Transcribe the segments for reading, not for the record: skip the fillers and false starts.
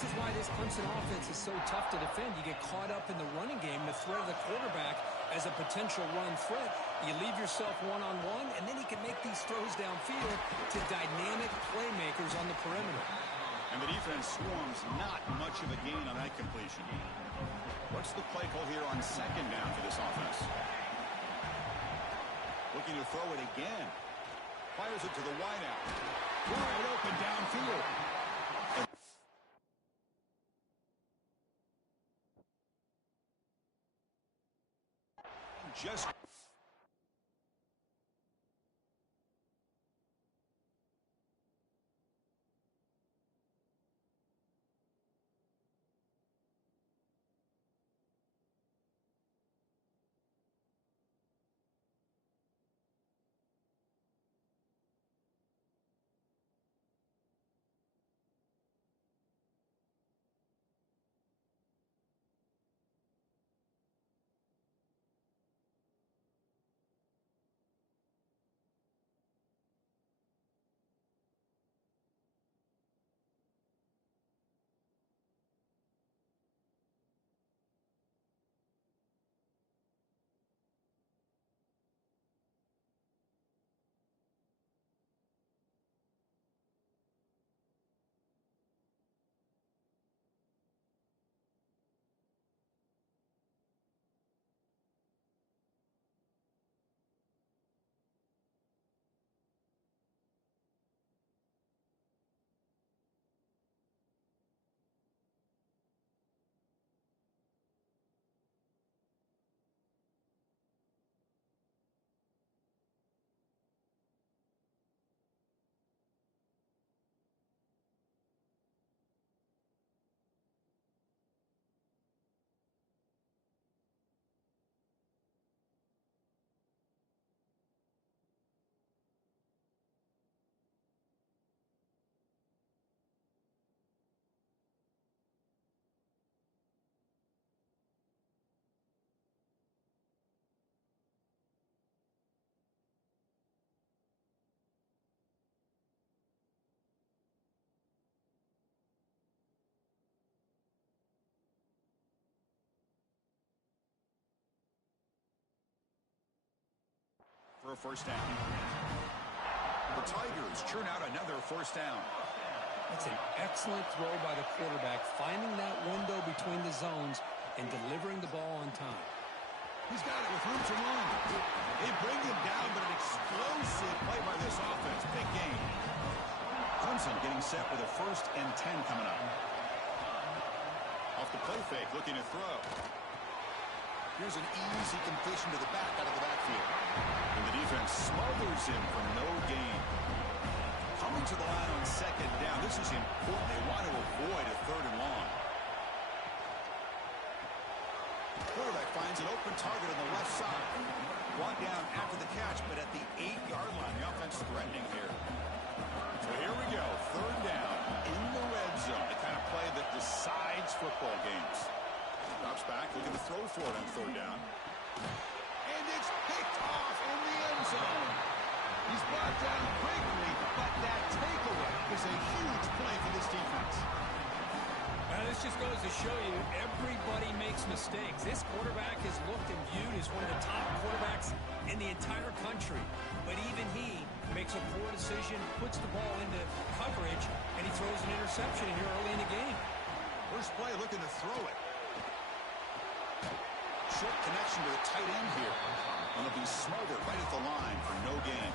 This is why this Clemson offense is so tough to defend. You get caught up in the running game, the threat of the quarterback as a potential run threat. You leave yourself one-on-one, and then he can make these throws downfield to dynamic playmakers on the perimeter. And the defense swarms not much of a gain on that completion. What's the play call here on second down for this offense? Looking to throw it again. Fires it to the wideout. Wide open downfield. Just for a first down. The Tigers churn out another first down. That's an excellent throw by the quarterback, finding that window between the zones and delivering the ball on time. He's got it with room to run. They bring him down, but an explosive play by this offense. Big game. Clemson getting set with a 1st and 10 coming up. Off the play fake, looking to throw. Here's an easy completion to the back out of the backfield. And the defense smothers him for no gain. Coming to the line on second down. This is important. They want to avoid a 3rd and long. Quarterback finds an open target on the left side. Brought down after the catch, but at the 8-yard line. The offense threatening here. So here we go. 3rd down in the red zone. The kind of play that decides football games. Drops back, looking to throw for it on 3rd down. And it's picked off in the end zone. He's brought down quickly, but that takeaway is a huge play for this defense. This just goes to show you everybody makes mistakes. This quarterback is looked and viewed as one of the top quarterbacks in the entire country. But even he makes a poor decision, puts the ball into coverage, and he throws an interception here early in the game. First play looking to throw it. Short connection to the tight end here. And it'll be smothered right at the line for no gain.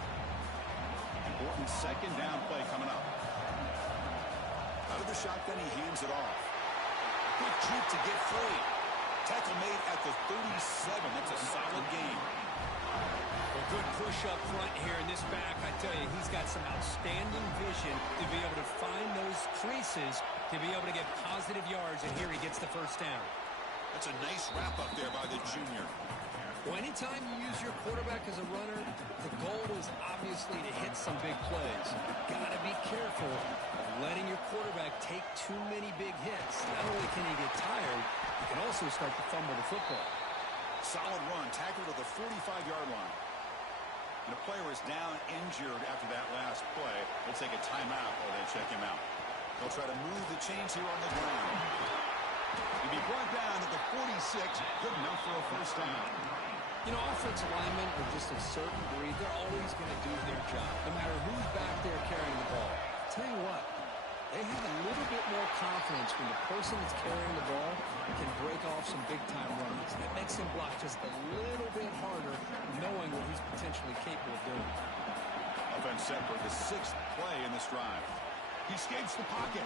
Important 2nd down play coming up. Out of the shotgun, he hands it off. Quick juke to get free. Tackle made at the 37. That's a solid gain. Well, good push up front here in this back. I tell you, he's got some outstanding vision to be able to find those creases, to be able to get positive yards, and here he gets the 1st down. That's a nice wrap-up there by the junior. Well, anytime you use your quarterback as a runner, the goal is obviously to hit some big plays. Got to be careful of letting your quarterback take too many big hits. Not only can he get tired, he can also start to fumble the football. Solid run, tackled at the 45-yard line. And the player is down injured after that last play. We'll take a timeout while they check him out. They'll try to move the chains here on the ground. He'll be brought down at the 46. Good enough for a first down. You know, offensive linemen are just a certain breed. They're always going to do their job, no matter who's back there carrying the ball. I'll tell you what, they have a little bit more confidence when the person that's carrying the ball can break off some big-time runs. That makes him block just a little bit harder, knowing what he's potentially capable of doing. Offense set for the 6th play in this drive. He escapes the pocket.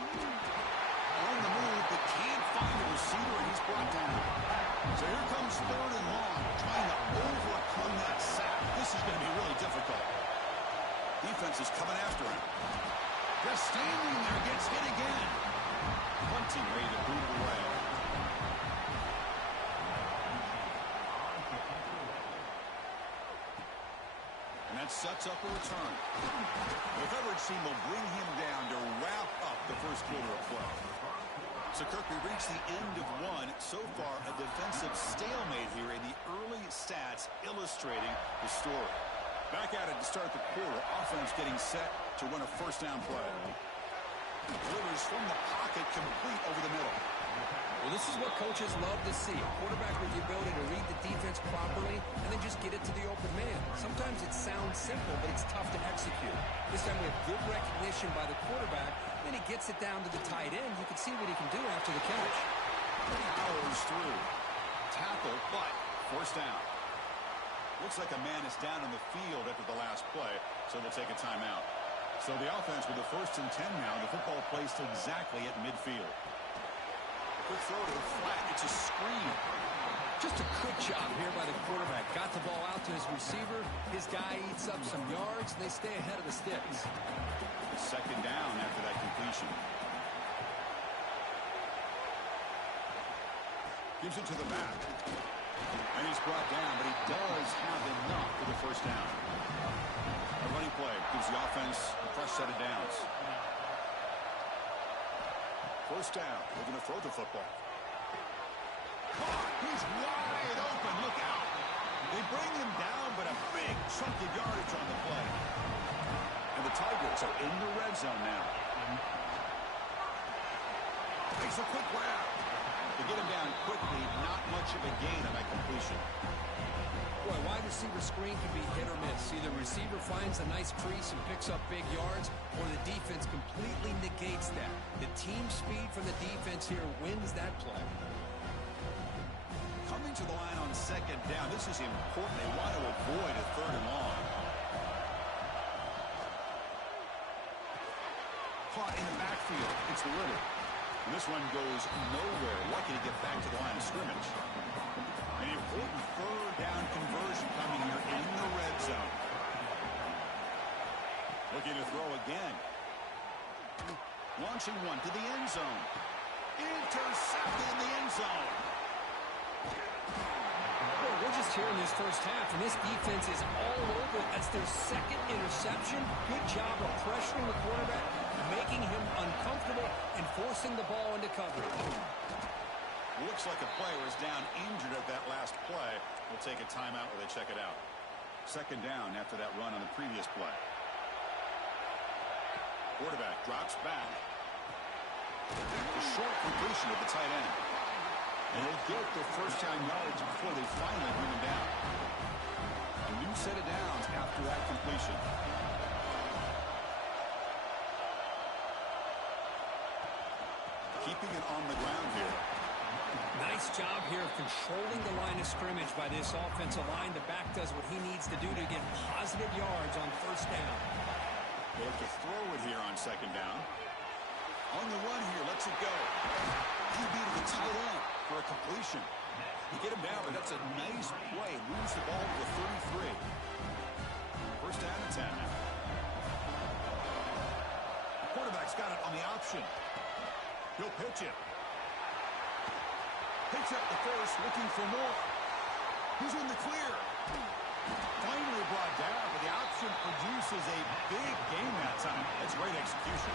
On the move, but can't find a receiver, and he's brought down. So here comes 3rd and long, trying to overcome that sack. This is going to be really difficult. Defense is coming after him. Just standing there, gets hit again. Punting, ready to boot it away. And that sets up a return. The coverage team will bring him down to wrap up the first quarter of play. So, Kirk, we reached the end of one. So far, a defensive stalemate here in the early stats illustrating the story. Back at it to start the quarter. Offense getting set to run a first down play. Delivers from the pocket, complete over the middle. Well, this is what coaches love to see. A quarterback with the ability to read the defense properly and then just get it to the open man. Sometimes it sounds simple, but it's tough to execute. This time we have good recognition by the quarterback. Then he gets it down to the tight end. You can see what he can do after the catch. Powers through. Tackle, but first down. Looks like a man is down in the field after the last play, so they'll take a timeout. So the offense with the 1st and 10 now. The football placed exactly at midfield. Quick throw to the flat. It's a screen. Just a quick job here by the quarterback. Got the ball out to his receiver. His guy eats up some yards, and they stay ahead of the sticks. 2nd down after that completion. Gives it to the back. And he's brought down, but he does have enough for the first down. A running play gives the offense a fresh set of downs. First down. They're going to throw the football. Caught. He's wide open. Look out. They bring him down, but a big chunk of yardage on the play. And the Tigers are in the red zone now. Makes a quick grab. They get him down quickly. Not much of a gain on that completion. Boy, wide receiver screen can be hit or miss. Either receiver finds a nice crease and picks up big yards, or the defense completely negates that. The team speed from the defense here wins that play. Coming to the line on 2nd down. This is important. They want to avoid a 3rd and long. Caught in the backfield. It's Little. And this one goes nowhere. Lucky to get back to the line of scrimmage. An important 3rd down conversion coming here in the red zone. Looking to throw again. Launching one to the end zone. Intercepted in the end zone. Well, we're just here in this first half, and this defense is all over. That's their 2nd interception. Good job of pressuring the quarterback, making him uncomfortable, and forcing the ball into coverage. Looks like a player is down injured at that last play. We'll take a timeout where they check it out. 2nd down after that run on the previous play. Quarterback drops back. A short completion at the tight end. And they'll get their first down yards before they finally bring him down. A new set of downs after that completion. Keeping it on the ground here. Nice job here of controlling the line of scrimmage by this offensive line. The back does what he needs to do to get positive yards on first down. They have to throw it here on 2nd down. On the run here, lets it go. QB to the tight end for a completion. You get him down, but that's a nice play. Moves the ball to the 33. First down and 10 now. Quarterback's got it on the option. He'll pitch it. Picks up the first, looking for more. He's in the clear. Finally brought down, but the option produces a big game that time. That's great execution.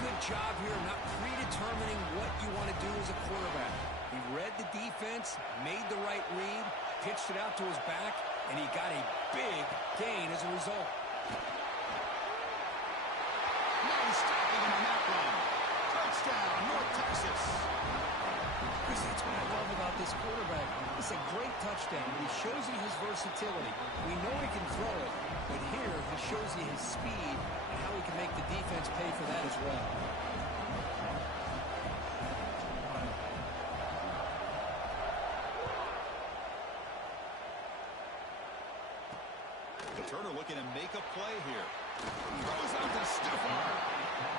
Good job here, not predetermining what you want to do as a quarterback. He read the defense, made the right read, pitched it out to his back, and he got a big gain as a result. Nice tackling him on that run. Touchdown, North Texas. Chris, that's what I love about this quarterback. It's a great touchdown. He shows you his versatility. We know he can throw it, but here he shows you his speed and how he can make the defense pay for that as well. Turner looking to make a play here. Throws out to Stefan.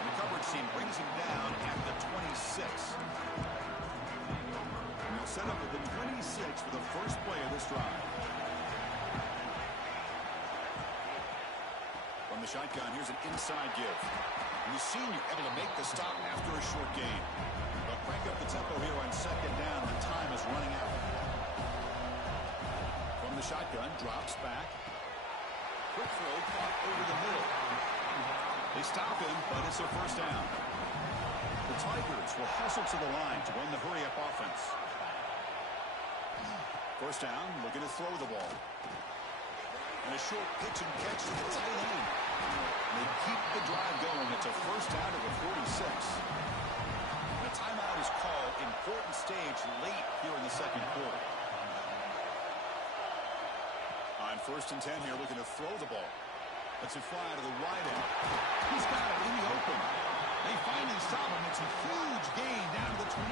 The coverage team brings him down at the 26. And they'll set up at the 26 for the first play of this drive. From the shotgun, here's an inside give. And the senior able to make the stop after a short gain. They'll crank up the tempo here on second down. The time is running out. From the shotgun, drops back. Quick throw caught over the middle. They stop him, but it's a first down. The Tigers will hustle to the line to run the hurry-up offense. First down, looking to throw the ball. And a short pitch and catch to the tight end. And they keep the drive going. It's a first down to the 46. And a timeout is called. Important stage late here in the second quarter. On first and 10 here, looking to throw the ball. Let's it fly to the wide end. He's got it in the open. They finally stop him. It's a huge gain down to the 23.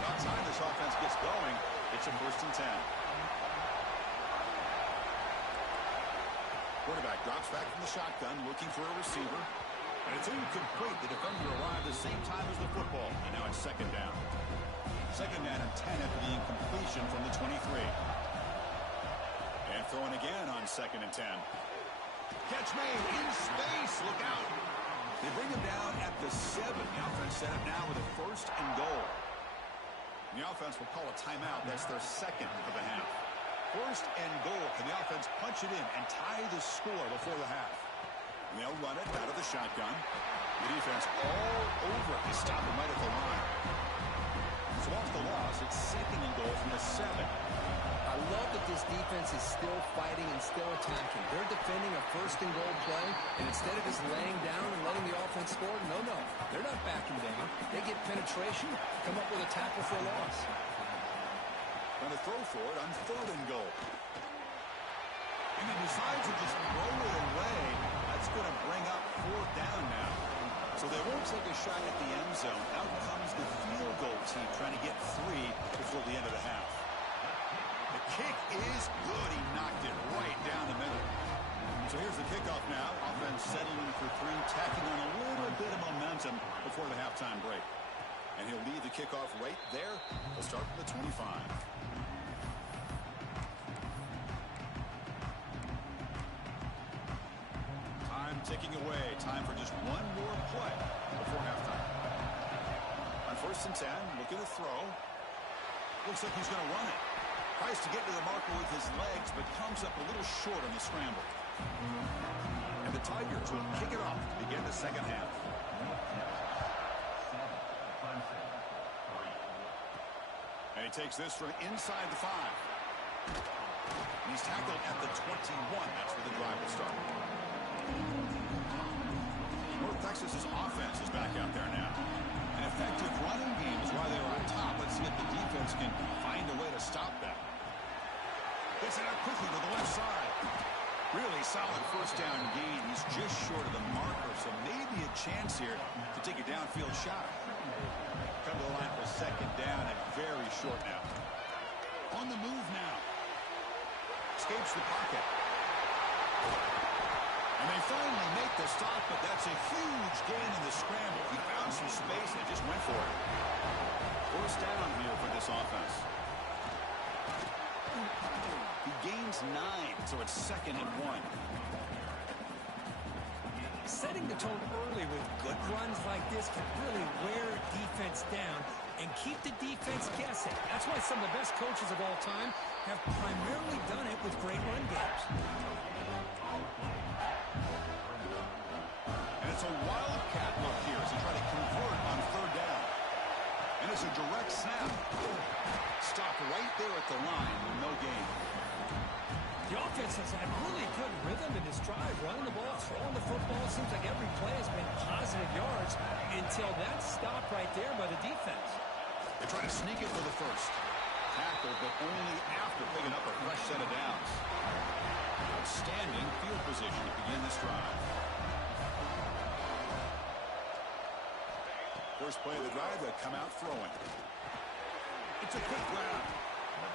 About time this offense gets going, it's a first and 10. Quarterback drops back from the shotgun, looking for a receiver. And it's incomplete. The defender arrived the same time as the football. And now it's second down. Second down and 10 after the incompletion from the 23. And throwing again on second and 10. Catch made in space. Look out. They bring him down at the 7. The offense set up now with a first and goal. And the offense will call a timeout. That's their second of the half. First and goal. Can the offense punch it in and tie the score before the half? And they'll run it out of the shotgun. The defense all over it. They stop him right at the line. So off the loss, it's second and goal from the 7. I love that this defense is still fighting and still attacking. They're defending a first and goal play, and instead of just laying down and letting the offense score, no, they're not backing down. They get penetration, come up with a tackle for a loss. Going to throw for it on third and goal. And he decides to just throw it away. That's going to bring up fourth down now. So they won't take a shot at the end zone. Out comes the field goal team trying to get 3 before the end of the half. The kick is good. He knocked it right down the middle. So here's the kickoff now. Offense settling for 3, tacking on a little bit of momentum before the halftime break. And he'll leave the kickoff right there. We'll start from the 25. Time ticking away. Time for just one more play before halftime. On first and 10, looking to throw. Looks like he's going to run it. Tries to get to the marker with his legs, but comes up a little short on the scramble. And the Tigers will kick it off to begin the second half. And he takes this from inside the 5. And he's tackled at the 21. That's where the drive will start. North Texas's offense is back out there now. An effective running game is why they were on top. Let's see if the defense can find a way to stop that. Gets it out quickly to the left side. Really solid first down gain. He's just short of the marker, so maybe a chance here to take a downfield shot. Come to the line for second down and very short now. On the move now. Escapes the pocket. And they finally make the stop, but that's a huge gain in the scramble. He found some space and just went for it. First down here for this offense. He gains 9, so it's second and 1. Setting the tone early with good runs like this can really wear defense down and keep the defense guessing. That's why some of the best coaches of all time have primarily done it with great run games. And it's a wildcat look here as he tries to convert on third down. And it's a direct snap. Stop right there at the line with no gain. The offense has had really good rhythm in his drive, running the ball, throwing the football. Seems like every play has been positive yards until that stop right there by the defense. They try to sneak it for the first. Tackled, but only after picking up a fresh set of downs. Outstanding field position to begin this drive. First play of the drive, they come out throwing. It's a quick grab.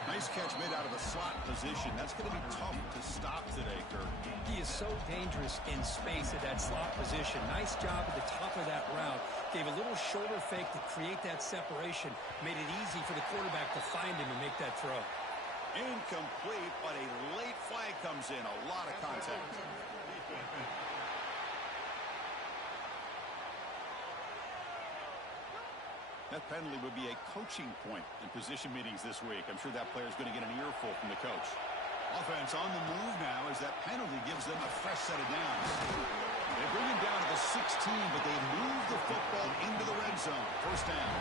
Nice catch made out of a slot position. That's going to be tough to stop today, Kirk. He is so dangerous in space at that slot position. Nice job at the top of that route. Gave a little shoulder fake to create that separation. Made it easy for the quarterback to find him and make that throw. Incomplete, but a late flag comes in. A lot of contact. That penalty would be a coaching point in position meetings this week. I'm sure that player is going to get an earful from the coach. Offense on the move now as that penalty gives them a fresh set of downs. They bring him down to the 16, but they move the football into the red zone. First down.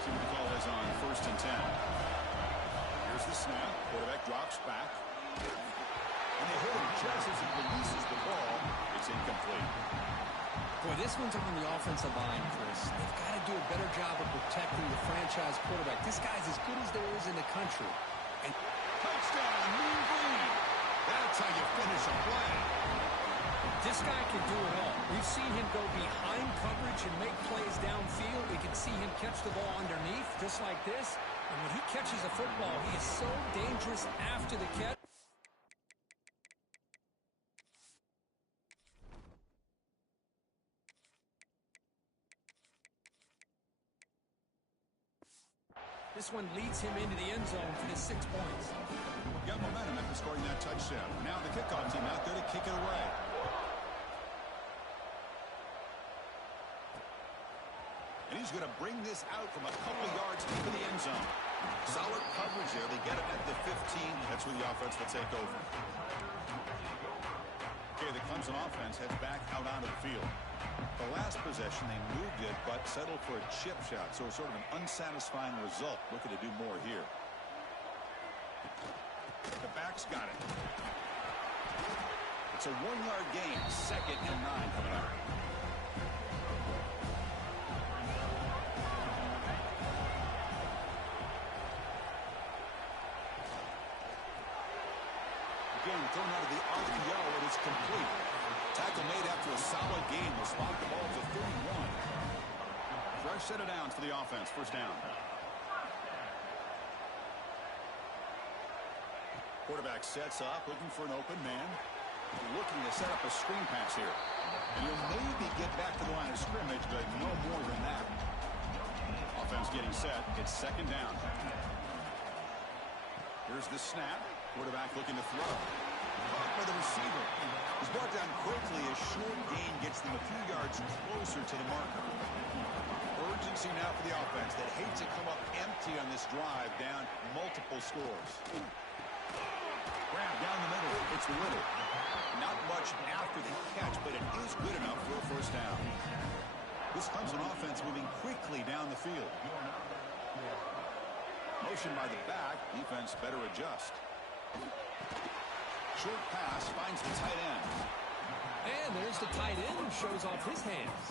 See what the call is on 1st and 10. Here's the snap. Quarterback drops back. And they hit him just as he releases the ball. It's incomplete. Boy, this one's on the offensive line, Chris. They've got to do a better job of protecting the franchise quarterback. This guy's as good as there is in the country. And touchdown, Mean Green. That's how you finish a play. This guy can do it all. We've seen him go behind coverage and make plays downfield. We can see him catch the ball underneath, just like this. And when he catches a football, he is so dangerous after the catch. This one leads him into the end zone for the 6 points. Got momentum after scoring that touchdown. Now the kickoff team out there to kick it away. And he's going to bring this out from a couple yards into the end zone. Solid coverage there. They get it at the 15. That's where the offense will take over. Okay, the Clemson offense heads back out onto the field. The last possession, they moved it, but settled for a chip shot. So it's sort of an unsatisfying result. Looking to do more here. The back's got it. It's a 1-yard gain. 2nd and 9 coming up. Again, thrown out of the RPO, and it's complete. Tackle made after a solid gain. Will spot the ball to 31. Fresh set of downs for the offense. First down. Quarterback sets up, looking for an open man. Looking to set up a screen pass here. And he'll maybe get back to the line of scrimmage, but no more than that. Offense getting set. It's 2nd down. Here's the snap. Quarterback looking to throw. Caught by the receiver. He's brought down quickly. A short gain gets them a few yards closer to the marker. Urgency now for the offense that hates to come up empty on this drive, down multiple scores. Grab down the middle. It's Little. Not much after the catch, but it is good enough for a first down. This Clemson offense moving quickly down the field. Motion by the back. Defense better adjust. Short pass finds the tight end. And there's the tight end who shows off his hands.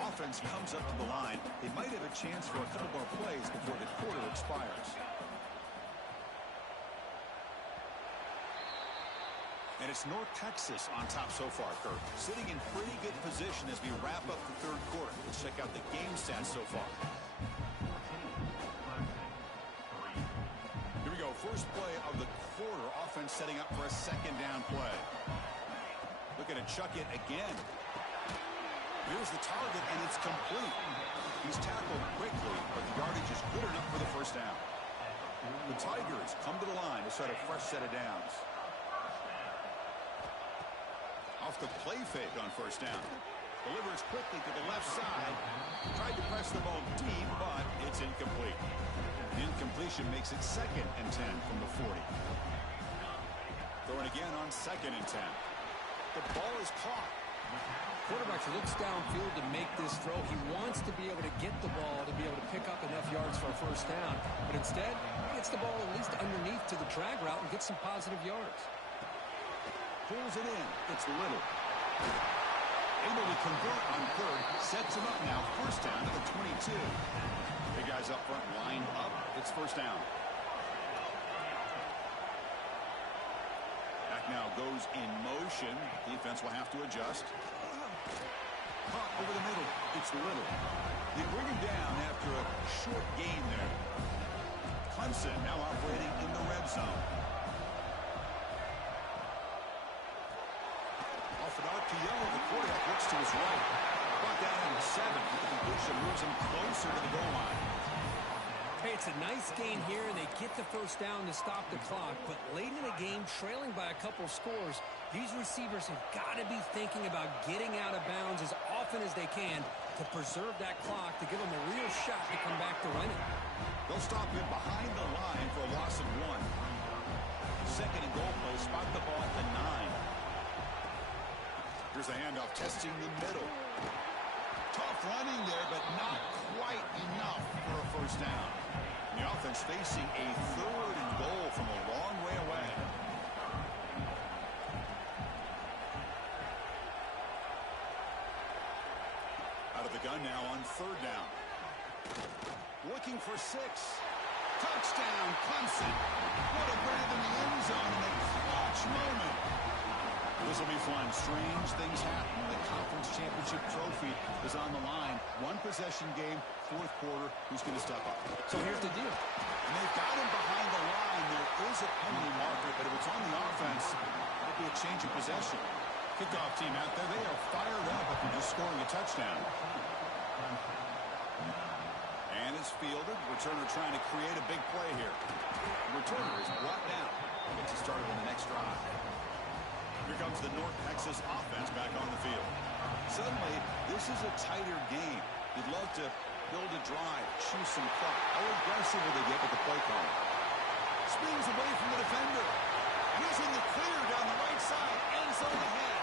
Offense comes up to the line. They might have a chance for a couple more plays before the quarter expires. And it's North Texas on top so far, Kirk. Sitting in pretty good position as we wrap up the 3rd quarter. Let's check out the game stats so far. Here we go. First play of the quarter. Offense setting up for a 2nd down play. Looking to chuck it again. Here's the target, and it's complete. He's tackled quickly, but the yardage is good enough for the first down. The Tigers come to the line to set a fresh set of downs. Off the play fake on first down. Delivers quickly to the left side. Tried to press the ball deep, but it's incomplete. The incompletion makes it 2nd and 10 from the 40. Throwing again on 2nd and 10. The ball is caught. Quarterback looks downfield to make this throw. He wants to be able to get the ball to be able to pick up enough yards for a first down. But instead, he gets the ball at least underneath to the drag route and gets some positive yards. Pulls it in. It's Little. Able to convert on third. Sets him up now. First down to the 22. The guys up front lined up. It's first down. Back now goes in motion. Defense will have to adjust. Caught over the middle. It's Little. They bring him down after a short gain there. Clemson now operating in the red zone. Off an RPO, the quarterback looks to his right. Brought down in 7. The completion moves him closer to the goal line. Hey, it's a nice gain here. They get the first down to stop the clock, but late in the game, trailing by a couple scores, these receivers have got to be thinking about getting out of bounds as often as they can to preserve that clock, to give them a real shot to come back to win it. They'll stop him behind the line for a loss of 1. Second and goal play, spot the ball at the 9. Here's the handoff, testing the middle. Tough running there, but not quite enough for a first down. The offense facing a third and goal from a long way away. Out of the gun now on third down. Looking for 6. Touchdown, Clemson. What a grab in the end zone in a clutch moment. This will be fun. Strange things happen when the conference championship trophy is on the line. One possession game, fourth quarter. Who's going to step up? So here's the deal. And they've got him behind the line. There is a penalty marker, but if it's on the offense, it'll be a change of possession. Kickoff team out there. They are fired up after just scoring a touchdown. And it's fielded. Returner trying to create a big play here. The returner is brought down. Gets it started on the next drive. Here comes the North Texas offense back on the field. Suddenly, this is a tighter game. You'd love to build a drive, choose some clock. How aggressive will they get with the play call? Spins away from the defender. He's in the clear down the right side. End zone ahead.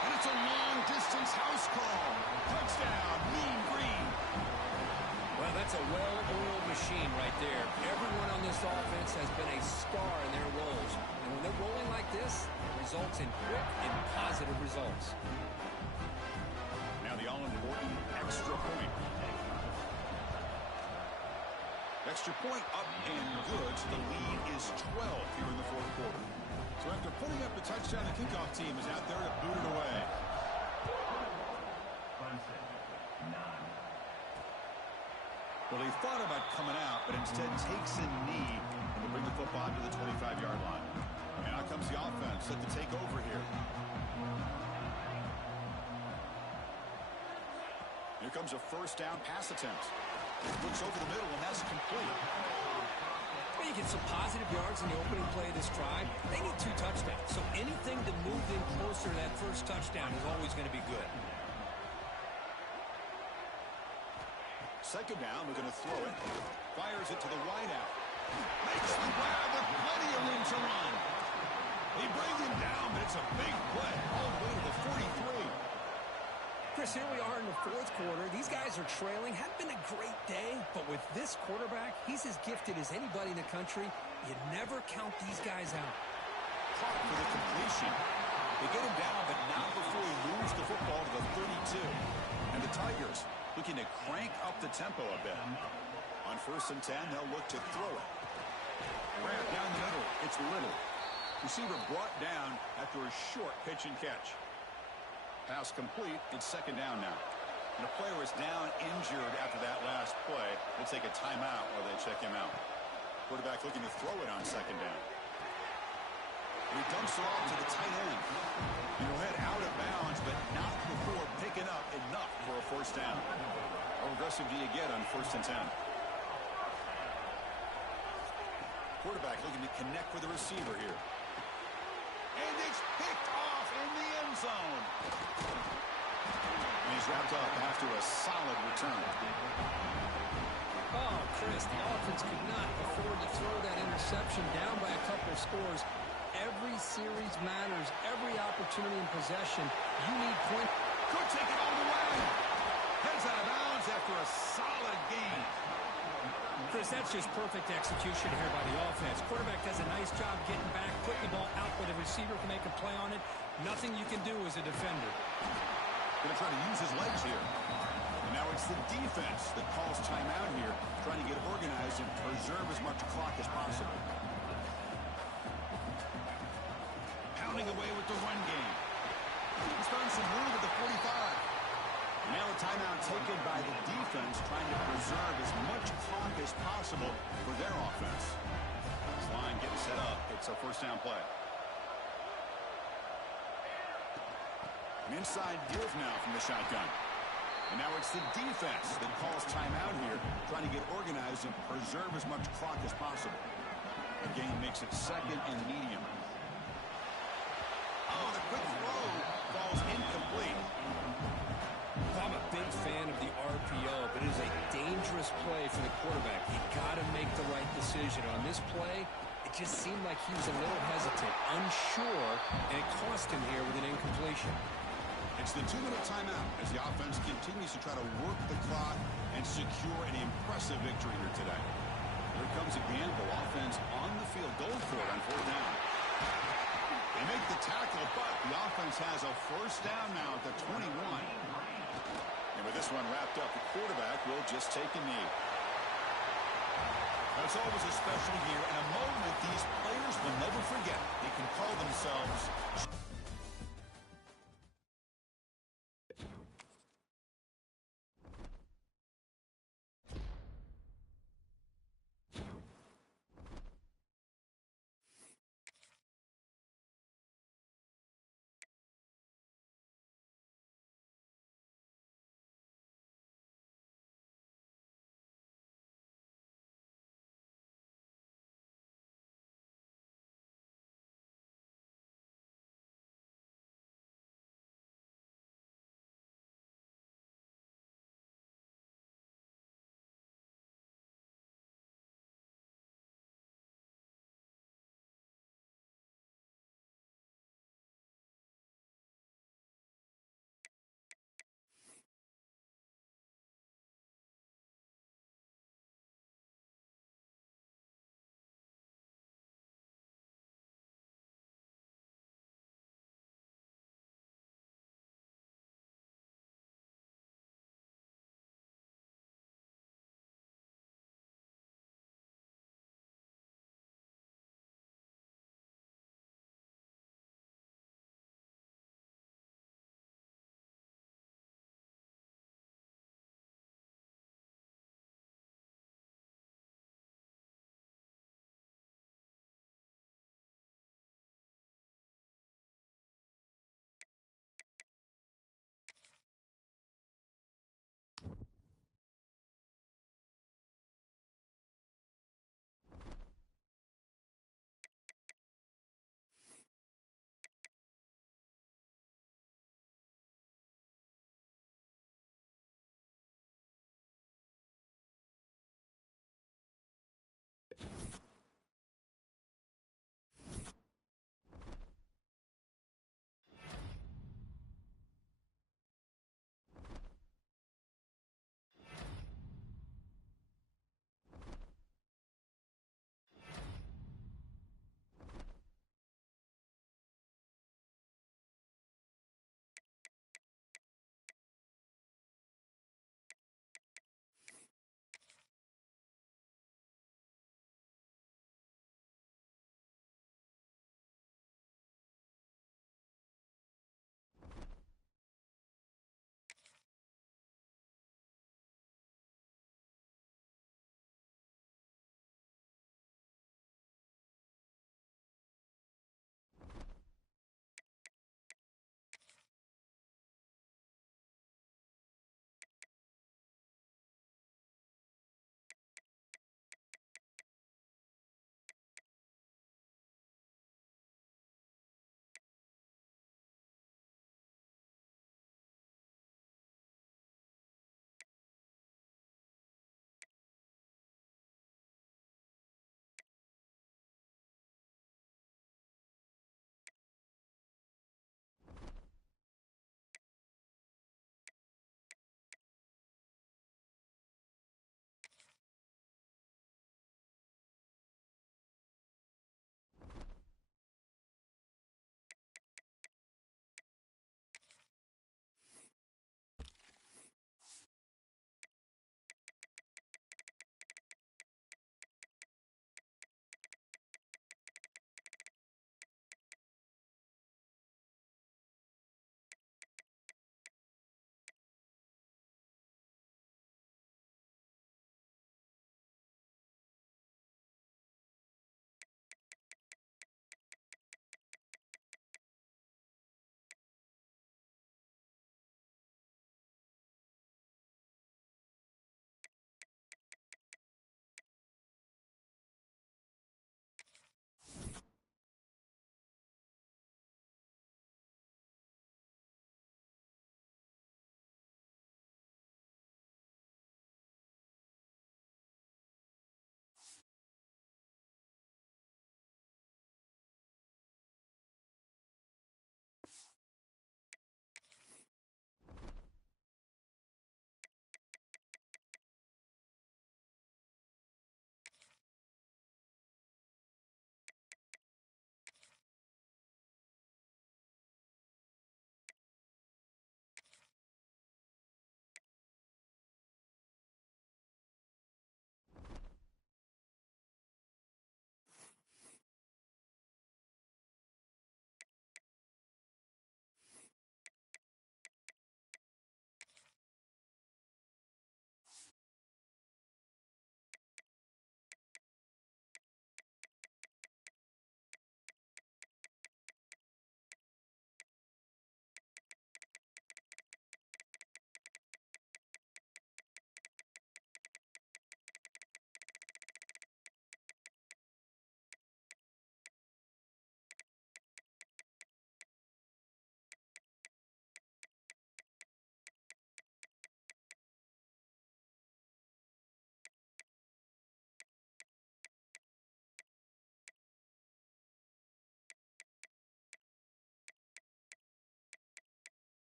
And it's a long-distance house call. Touchdown, Mean Green. Well, that's a well-oiled machine right there. Everyone on this offense has been a star in their roles. And when they're rolling like this, it results in quick and positive results. Now the all-important extra point. Extra point up and good. So the lead is 12 here in the fourth quarter. So after putting up the touchdown, the kickoff team is out there to boot it away. Well, he thought about coming out, but instead takes a knee and will bring the football to the 25-yard line. And out comes the offense set to take over here. Here comes a first down pass attempt. Looks over the middle, and that's complete. Well, you get some positive yards in the opening play of this drive. They need 2 touchdowns, so anything to move them closer to that first touchdown is always going to be good. Second down, we're going to throw it. Fires it to the wideout. Makes the grab with plenty of room to run. He brings him down, but it's a big play all the way to the 43. Chris, here we are in the fourth quarter. These guys are trailing. Hadn't been a great day, but with this quarterback, he's as gifted as anybody in the country. You never count these guys out. Caught for the completion. They get him down, but not before he moves the football to the 32. And the Tigers looking to crank up the tempo a bit. On first and 10, they'll look to throw it. Grab down the middle. It's Little. Receiver brought down after a short pitch and catch. Pass complete. It's second down now. And the player is down injured after that last play. They'll take a timeout while they check him out. Quarterback looking to throw it on second down. And he dumps it off to the tight end. He'll head out of bounds, but not before picking up enough for a first down. How aggressive do you get on first and 10? Quarterback looking to connect with the receiver here. And it's picked off in the end zone. And he's wrapped up after a solid return. Oh, Chris, the offense could not afford to throw that interception down by a couple of scores. Every series matters. Every opportunity in possession. You need point. Could take it all the way. Heads out of bounds after a solid game. Chris, that's just perfect execution here by the offense. Quarterback does a nice job getting back, putting the ball out where the receiver can make a play on it. Nothing you can do as a defender. Going to try to use his legs here. And now it's the defense that calls timeout here, trying to get organized and preserve as much clock as possible. Pounding away with the run game. He's found some room at the 45. Now a timeout taken by the defense, trying to preserve as much clock as possible for their offense. This line getting set up. It's a first down play. An inside give now from the shotgun. And now it's the defense that calls timeout here, trying to get organized and preserve as much clock as possible. The game makes it second and medium. Oh, the quick throw falls incomplete. I'm a big fan of the RPO, but it is a dangerous play for the quarterback. You got to make the right decision. On this play, it just seemed like he was a little hesitant, unsure, and it cost him here with an incompletion. It's the 2-minute timeout as the offense continues to try to work the clock and secure an impressive victory here today. Here comes again, the offense on the field, going for it on fourth down. They make the tackle, but the offense has a first down now at the 21. And with this one wrapped up, the quarterback will just take a knee. That's always a special year and a moment these players will never forget. They can call